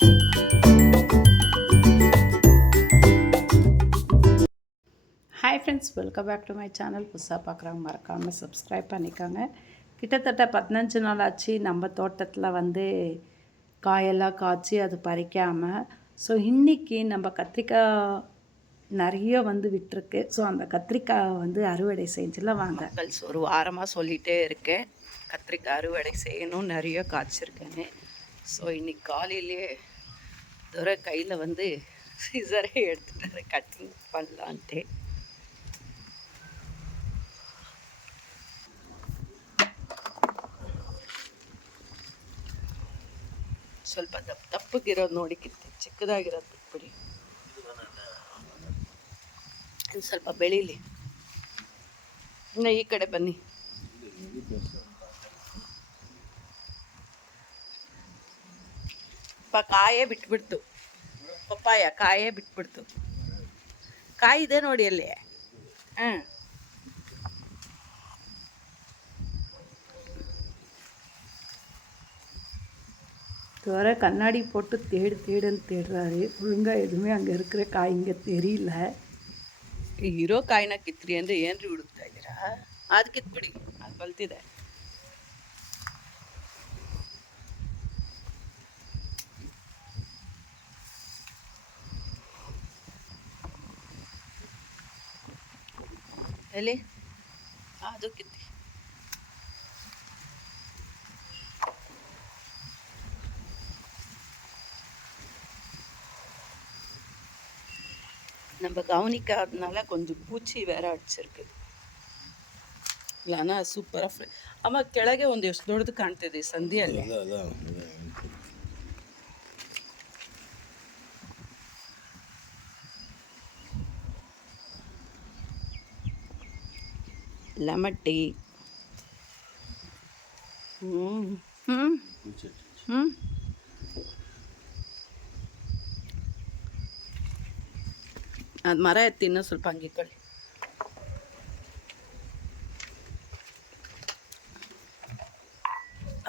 Hi friends, welcome back to my channel. புதுசாக பார்க்குறவங்க மறக்காமல் சப்ஸ்கிரைப் பண்ணிக்கோங்க. கிட்டத்தட்ட 15 நாள் ஆச்சு நம்ம தோட்டத்தில் காயெல்லாம் காய்ச்சி அது பறிக்காமல். ஸோ இன்றைக்கி நம்ம கத்திரிக்காய் நிறைய விட்டுருக்கு. ஸோ அந்த கத்திரிக்காய் அறுவடை செஞ்சுலாம் வாங்க. ஒரு வாரமாக சொல்லிகிட்டே இருக்கேன், கத்திரிக்காய் அறுவடை செய்யணும், நிறைய காய்ச்சிருக்கேன்னு. ஸோ இன்றைக்கி காலையிலே துறை கையில் சிசரே எடுத்துகிட்டு கட்டிங் பண்ணலான்ட்டு. ಸ್ವಲ್ಪ ದಪ್ಪಗಿರೋದು ನೋಡಿ ಚಿಕ್ಕದಾಗಿರೋದು ಬಿಟ್ಬಿಡಿ, ಸ್ವಲ್ಪ ಬೆಳೀಲಿ. ಇನ್ನು ಈ ಕಡೆ ಬನ್ನಿ. ಕಾಯೇ ಬಿಟ್ಬಿಡ್ತು, ಪಪ್ಪಾಯ ಕಾಯೇ ಬಿಟ್ಬಿಡ್ತು. ಕಾಯಿ ಇದೆ ನೋಡಿ ಅಲ್ಲಿ. ಹಾಂ, வர கண்ணாடி போட்டு தேடுன்னு தேடுறாரு. ஒழுங்காக எதுவுமே அங்கே இருக்கிற ಕಾಯಿ இங்கே தெரியல. ಇರೋ ಕಾಯಿನ ಕಿತ್ರಿ ಅಂದರೆ ಏನ್ರಿ ಹುಡುಕ್ತಾ ಇದ್ದೀರಾ? ಅದು ಕಿತ್ಬಿಡಿ, ಅದು ಬಲ್ತಿದೆ. ಎಲ್ಲಿ ಅದು ಕಿತ್ತಿ. நம்ம கவனிக்காதனால கொஞ்சம் பூச்சி வேற அடிச்சிருக்கு. இல்லைன்னா ಸೂಪರಾಗಿ ಅಮ್ಮ ಕೆಳಗೆ ಎಷ್ಟು ದೊಡ್ಡದು ಕಾಣ್ತಿದೆ ಸಂಧಿಯಲ್ಲಿ. Lemon tea. ಅದು ಮರ ಎತ್ತಿ ಇನ್ನೂ ಸ್ವಲ್ಪ ಹಂಗಿಕೊಳ್ಳಿ.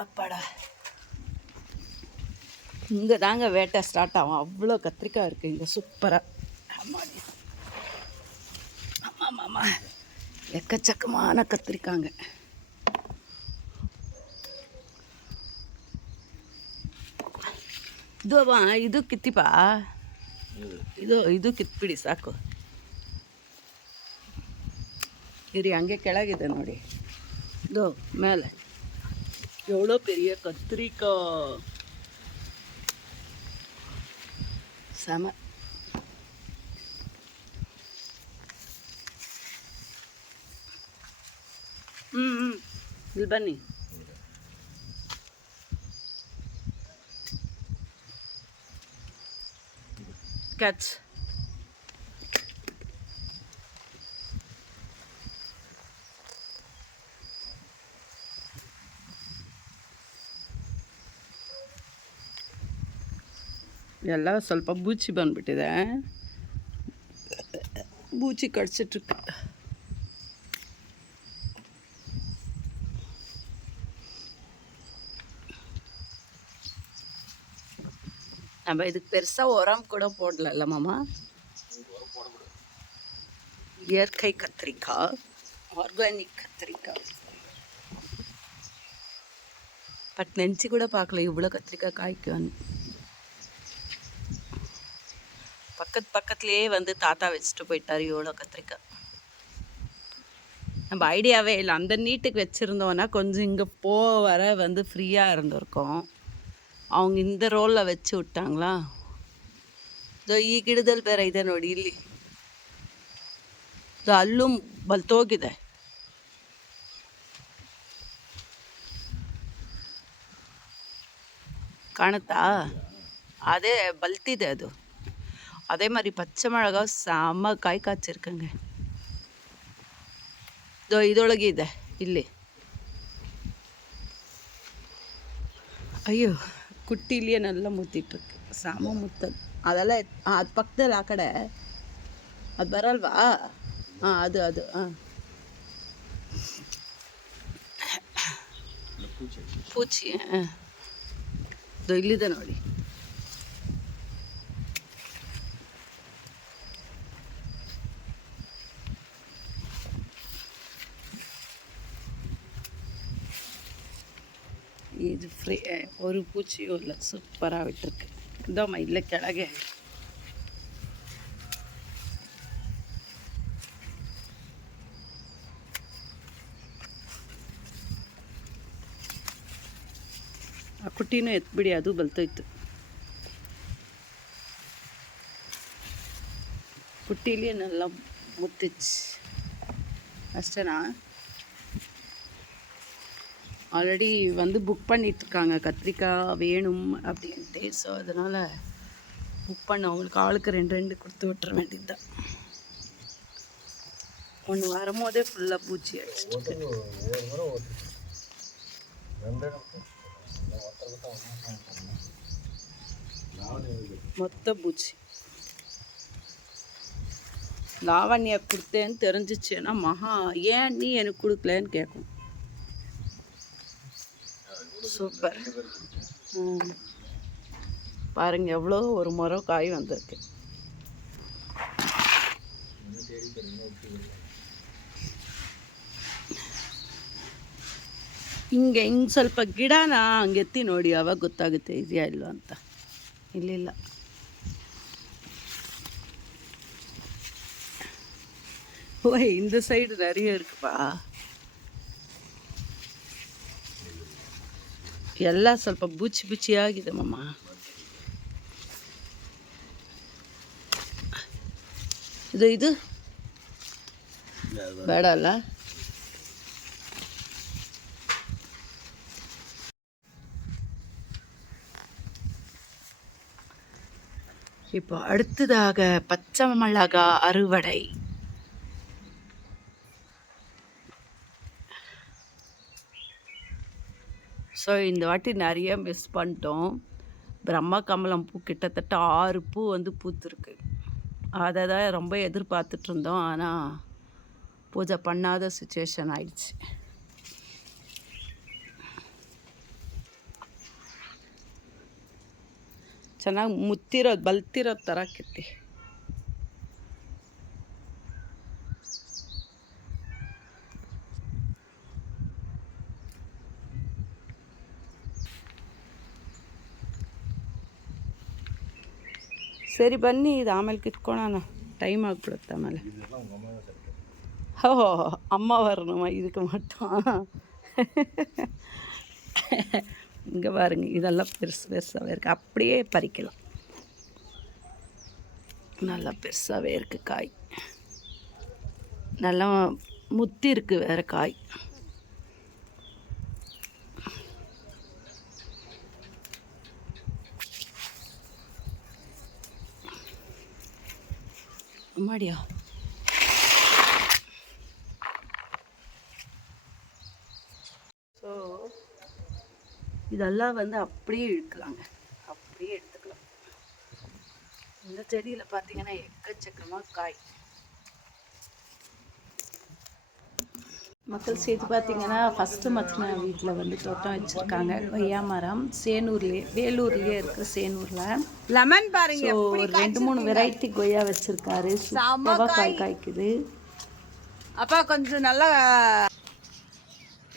அப்பாடா, இங்கே தாங்க வேட்டை ஸ்டார்ட் ஆகும். அவ்வளோ கத்திரிக்காய் இருக்குது இங்கே சூப்பராக. ஆமாம், எக்கச்சக்கமான கத்திரிக்காங்க. ಇದು ಕಿತ್ತಿಪಾ, ಇದು ಕಿತ್ಬಿಡಿ ಸಾಕು. ಇರಿ, ಹಂಗೆ ಕೆಳಗಿದೆ ನೋಡಿ, ಇದು ಮೇಲೆ எவ்வளோ பெரிய கத்திரிக்காய், செம. ಇಲ್ಲಿ ಬನ್ನಿ. ಕ್ಯಾಚ್. ಎಲ್ಲ ಸ್ವಲ್ಪ ಬೂಚಿ ಬಂದ್ಬಿಟ್ಟಿದೆ, ಬೂಚಿ ಕಡಿಸಿಟ್ருக்கு. நம்ம இதுக்கு பெருசாக உரம் கூட போடல மாமா. இயற்கை கத்திரிக்காய், ஆர்கானிக் கத்திரிக்காய். பட் நினச்சி கூட பார்க்கல இவ்வளோ கத்திரிக்காய் காய்க்குன்னு. பக்கத்துலேயே தாத்தா வச்சுட்டு போயிட்டார் இவ்வளோ கத்திரிக்காய். நம்ம ஐடியாவே இல்லை, அந்த நீட்டுக்கு வச்சுருந்தோன்னா கொஞ்சம் இங்கே வர ஃப்ரீயாக இருந்திருக்கோம். அவங்க இந்த ரோலில் வச்சு விட்டாங்களா. ಇದು ಈ ಗಿಡದಲ್ಲಿ ಬೇರೆ ಇದೆ ನೋಡಿ, ಇಲ್ಲಿ ಇದು ಅಲ್ಲೂ ಬಲ್ತೋಗಿದೆ. ಕಾಣುತ್ತಾ? ಅದೇ ಬಲ್ತಿದೆ ಅದು. அதே மாதிரி பச்சை மிளகா செம்ம காய் காய்ச்சிருக்குங்க. இதொಳಗೆ ಇದೆ ಇಲ್ಲಿ. ಅಯ್ಯೋ, ಕುಟ್ಟಿಲಿಯೇ நல்லா ಮುತ್ತಿಟ್ಟಿருக்கு, செம ಮುತ್ತದು. ಅದೆಲ್ಲ ಅದು ಪಕ್ಕದಲ್ಲಿ ಆ ಕಡೆ ಅದು ಬರಲ್ವಾ? ಅದು ಪೂಚಿ ಇಲ್ಲಿದೆ ನೋಡಿ. இது ஃப்ரீ, ஒரு பூச்சியும் இல்லை, சூப்பராக விட்டுருக்கு. இந்தோம்மா இல்லை கிழगे ಆ ಕುಟ್ಟಿನೂ ಎತ್ಬಿಡಿ, ಅದು ಬಲ್ತೋಯ್ತು. ಕುಟ್ಟಿಲಿ நல்லா முத்துச்சு. அಷ್ಟேனா? ஆல்ரெடி வந்து புக் பண்ணிட்டுருக்காங்க கத்திரிக்காய் வேணும் அப்படின்ட்டு. ஸோ அதனால் புக் பண்ண அவங்களுக்கு ஆளுக்கு 2 கொடுத்து விட்டுற வேண்டியதுதான். ஒன்று வரும்போதே ஃபுல்லாக பூச்சி அடிச்சிட்டு மொத்த பூச்சி. லாவண்யா கொடுத்தேன்னு தெரிஞ்சிச்சுன்னா மகா ஏன் நீ எனக்கு கொடுக்கலன்னு கேட்கும். சூப்பர். பாருங்க எவ்வளோ ஒரு முறம் காய் வந்திருக்கு. ಹಿಂಗೆ ಸ್ವಲ್ಪ ಗಿಡನ ಹಂಗೆ ಎತ್ತಿ ನೋಡಿ, ಅವಾಗ ಗೊತ್ತಾಗುತ್ತೆ ಇದೆಯಾ ಇಲ್ವ ಅಂತ. ಇಲ್ಲ ஓய் இந்த சைடு நிறைய இருக்குப்பா. ಎಲ್ಲ ಸ್ವಲ್ಪ ಬುಚ್ಚಿಯಾಗಿದೆ ಮಮ್ಮ. ಇದು ಬೇಡ ಅಲ್ಲ. இப்போ அடுத்ததாக பச்சை மிளகா அறுவடை. ஸோ இந்த வாட்டி நிறைய மிஸ் பண்ணிட்டோம். பிரம்ம கமலம் பூ கிட்டத்தட்ட 6 பூ வந்து பூத்துருக்கு. அதை தான் ரொம்ப எதிர்பார்த்துட்டு இருந்தோம். ஆனால் பூஜை பண்ணாத சுச்சுவேஷன் ஆயிடுச்சு. ಚೆನ್ನಾಗಿ ಮುತ್ತಿರೋದು ಬಲ್ತಿರೋ ಥರ ಕಿತ್ತಿ. ಸರಿ ಬನ್ನಿ, ಇದು ಆಮೇಲೆ ಕಿತ್ಕೊಳ್ಳೋಣ, ಟೈಮ್ ಆಗಿಬಿಡುತ್ತೆ ಆಮೇಲೆ. ஓ அம்மா வரணுமா இதுக்கு மட்டும்? இங்கே பாருங்க, இதெல்லாம் பெருசாகவே இருக்குது. அப்படியே பறிக்கலாம். நல்லா பெருசாகவே இருக்குது காய். நல்லா முத்தி இருக்குது வேறு காய். அம்மாடியா, ஸோ இதெல்லாம் வந்து அப்படியே இழுக்கலாங்க, அப்படியே எடுத்துக்கலாம். இந்த செடியில் பார்த்தீங்கன்னா எக்கச்சக்கமாக காய். மக்கள் சேர்த்து பார்த்தீங்கன்னா ஃபஸ்ட்டு மத்தின வீட்டில் வந்து தோட்டம் வச்சுருக்காங்க. கொய்யா மரம் சேனூர்லேயே, வேலூர்லேயே இருக்குது. சேனூரில் லெமன் பாருங்க, ஒரு 2-3 வெரைட்டி கொய்யா வச்சுருக்காரு. சூப்பராக காய் காய்க்குது. அப்போ கொஞ்சம் நல்லா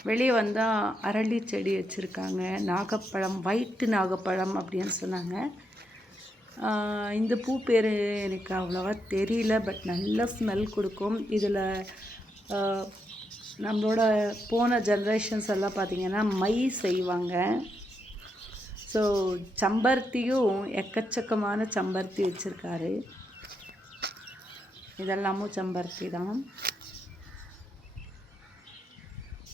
வெளியே வந்தால் அரளி செடி வச்சுருக்காங்க. நாகப்பழம், ஒயிட்டு நாகப்பழம் அப்படின்னு சொன்னாங்க. இந்த பூ பேர் எனக்கு அவ்வளோவா தெரியல, பட் நல்ல ஸ்மெல் கொடுக்கும். இதில் நம்மளோட போன ஜென்ரேஷன்ஸ் எல்லாம் பார்த்திங்கன்னா மை செய்வாங்க. ஸோ சம்பருத்தியும் எக்கச்சக்கமான சம்பருத்தி வச்சுருக்காரு. இதெல்லாமும் சம்பருத்தி தான்.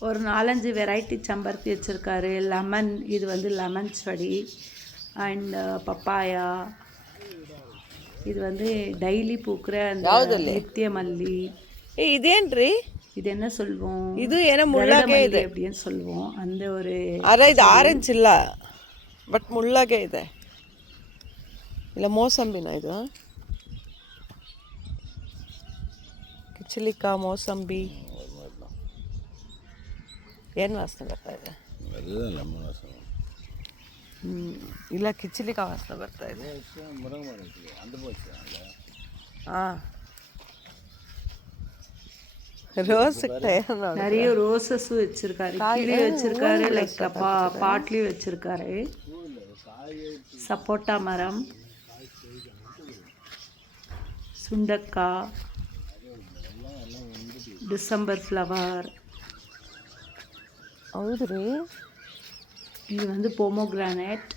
ஒரு 4-5 வெரைட்டி சம்பருத்தி வச்சுருக்காரு. லெமன், இது வந்து லெமன் செடி. அண்ட் பப்பாயா, இது வந்து டெய்லி பூக்கிற அந்த நித்திய மல்லி. இதேன்றி இது என்ன சொல்வோம், இது என்ன முள்ளகே இது அப்படின்னு சொல்லுவோம். அந்த ஒரு இது ஆரஞ்சு ಇಲ್ಲ, ಬಟ್ ಮುಳ್ಳಗೆ ಇದೆ. ಇಲ್ಲ ಮೋಸಂಬಿನ ಇದು, ಕಿಚಲಿಕಾ ಮೋಸಂಬಿ. ಏನು ವಾಸನೆ ಬರ್ತಾ ಇದೆ? ಇಲ್ಲ ಕಿಚಲಿಕಾ ವಾಸನೆ ಬರ್ತಾ ಇದೆ. ಹಾಂ ரோஸ் நிறைய ரோசஸும் வச்சுருக்காரு, கீழே வச்சுருக்காரு, லைக் பாட்லேயும் வச்சுருக்காரு. சப்போட்டா மரம், சுண்டக்காய், டிசம்பர் ஃப்ளவர், இது வந்து பொமோகிரானேட்.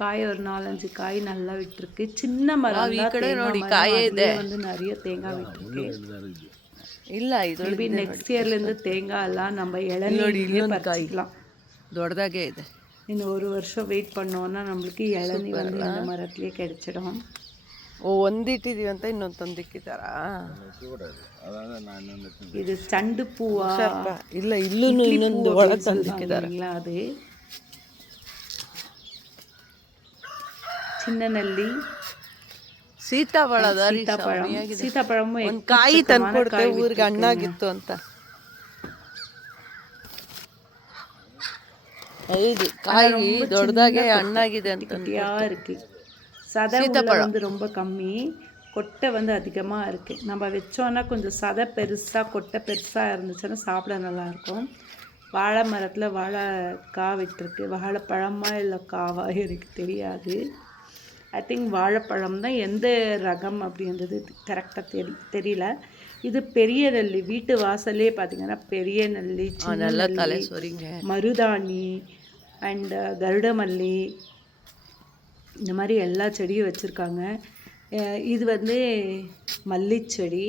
காய் ஒரு 4-5 காய் நல்லா விட்டுருக்கு. சின்ன மரம் வந்து நிறைய தேங்காய் விட்டுருக்கு. ಇಲ್ಲ மேபி நெக்ஸ்ட் இயர்லேருந்து தேங்காய் எல்லாம் நம்ம இளநீர்லேயே பறிச்சிக்கலாம். ದೊಡ್ಡದಾಗೆ ಇದೆ. இன்னும் 1 வருஷம் வெயிட் பண்ணோன்னா நம்மளுக்கு இளநீ வந்து இந்த மரத்துலேயே கிடைச்சிடும். ಒಂದಿಟ್ಟಿದೀವಿ ಅಂತ ಇನ್ನೊಂದು ತಂದಿಕ್ಕಿದಾರಾ? இது சண்டு பூவா? ಇಲ್ಲ ಇಲ್ಲೂ ಇನ್ನೊಂದು ಒಳ ತಂದಿಕ್ಕಿದ್ದಾರೆ. அது சின்ன நெல்லி, ಸೀತಾಫಳಮು ಒಂದು ಕಾಯಿ ತಂದ್ಕೊಡ್ತೆ ಊರಿಗೆ ಹಣ್ಣಾಗಿತ್ತು ಅಂತ. ಹೌದು, ಕಾಯಿ ದೊಡ್ಡದಾಗೆ ಹಣ್ಣಾಗಿದೆ ಅಂತ இருக்கு. சதை வந்து ரொம்ப கம்மி, கொட்டை வந்து அதிகமாக இருக்குது. நம்ம வச்சோன்னா கொஞ்சம் சதை பெருசாக கொட்டை பெருசாக இருந்துச்சுன்னா சாப்பிட நல்லாயிருக்கும். வாழை மரத்தில் வாழைக்காய் விட்டுருக்கு. வாழைப்பழமாக இல்லை காவாக இருக்குது தெரியாது. ஐ திங்க் வாழைப்பழம் தான். எந்த ரகம் அப்படின்றது கரெக்டாக தெரியல. இது பெரிய நெல்லி, வீட்டு வாசல்லே பார்த்தீங்கன்னா பெரிய நெல்லி, மருதாணி அண்ட் கருடமல்லி, இந்த மாதிரி எல்லா செடியும் வச்சுருக்காங்க. இது வந்து மல்லிச்செடி,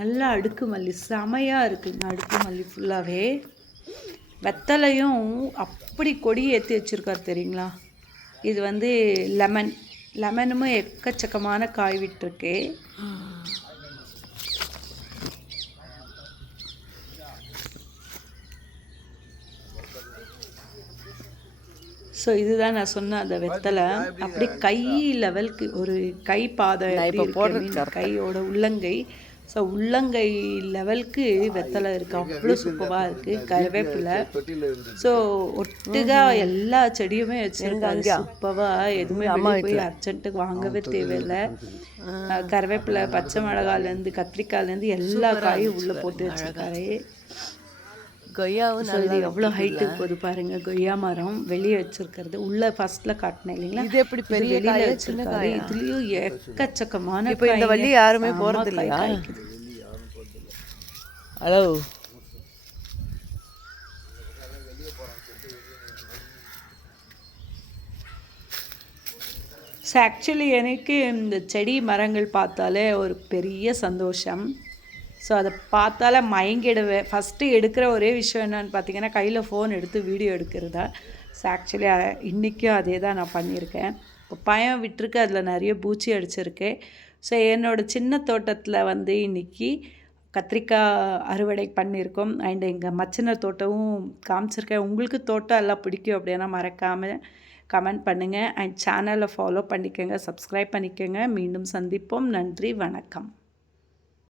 நல்லா அடுக்கு மல்லி, செமையாக இருக்குங்க. அடுக்கு மல்லி ஃபுல்லாகவே. வெத்தலையும் அப்படி கொடி ஏற்றி வச்சுருக்காரு தெரியுங்களா. இது வந்து லெமனும் எக்கச்சக்கமான காய் விட்டுருக்கு. ஸோ இதுதான் நான் சொன்ன அந்த வெத்தலை. அப்படி கை லெவலுக்கு ஒரு கை பாதம், கையோட உள்ளங்கை, ஸோ உள்ளங்கை லெவலுக்கு வெத்தலை இருக்குது. அவ்வளோ சூப்பராக இருக்குது. கருவேப்பிலை, ஸோ ஒட்டுகா எல்லா செடியுமே வச்சுருக்காங்க. சூப்பராக எதுவுமே போய் அர்ஜென்ட்டுக்கு வாங்கவே தேவையில்லை. கருவேப்பிலை, பச்சை மிளகாலேருந்து கத்திரிக்காயிலேருந்து எல்லா காயும் உள்ளே போட்டு வச்சுருக்காரு. கொய்யாவும் இது எவ்வளோ ஹைட்டுக்கு போகுது பாருங்கள். கொய்யா மரம் வெளியே வச்சுருக்கிறது, உள்ளே ஃபர்ஸ்ட்டில் காட்டினேன் இல்லைங்களா. இது எப்படி பெரிய வெளியில் வச்சுருக்காரு. இதுலேயும் எக்கச்சக்கமான. இப்போ இந்த வழி யாருமே போகிறது இல்லையா? ஹலோ, ஸோ ஆக்சுவலி எனக்கு இந்த செடி மரங்கள் பார்த்தாலே ஒரு பெரிய சந்தோஷம். ஸோ அதை பார்த்தாலே மயங்கிடுவேன். ஃபஸ்ட்டு எடுக்கிற ஒரே விஷயம் என்னென்னு பார்த்தீங்கன்னா, கையில் ஃபோன் எடுத்து வீடியோ எடுக்கிறதா. ஸோ ஆக்சுவலி இன்றைக்கும் அதே தான் நான் பண்ணியிருக்கேன். இப்போ பயம் விட்டுருக்கு, அதில் நிறைய பூச்சி அடிச்சிருக்கு. ஸோ என்னோடய சின்ன தோட்டத்தில் வந்து இன்றைக்கி கத்திரிக்காய் அறுவடை பண்ணியிருக்கோம். அண்ட் எங்கள் மச்சினர் தோட்டமும் காமிச்சிருக்கேன். உங்களுக்கு தோட்டம் எல்லாம் பிடிக்கும் அப்படின்னா மறக்காமல் கமெண்ட் பண்ணுங்கள். அண்ட் சேனலை ஃபாலோ பண்ணிக்கோங்க, சப்ஸ்கிரைப் பண்ணிக்கோங்க. மீண்டும் சந்திப்போம். நன்றி, வணக்கம்.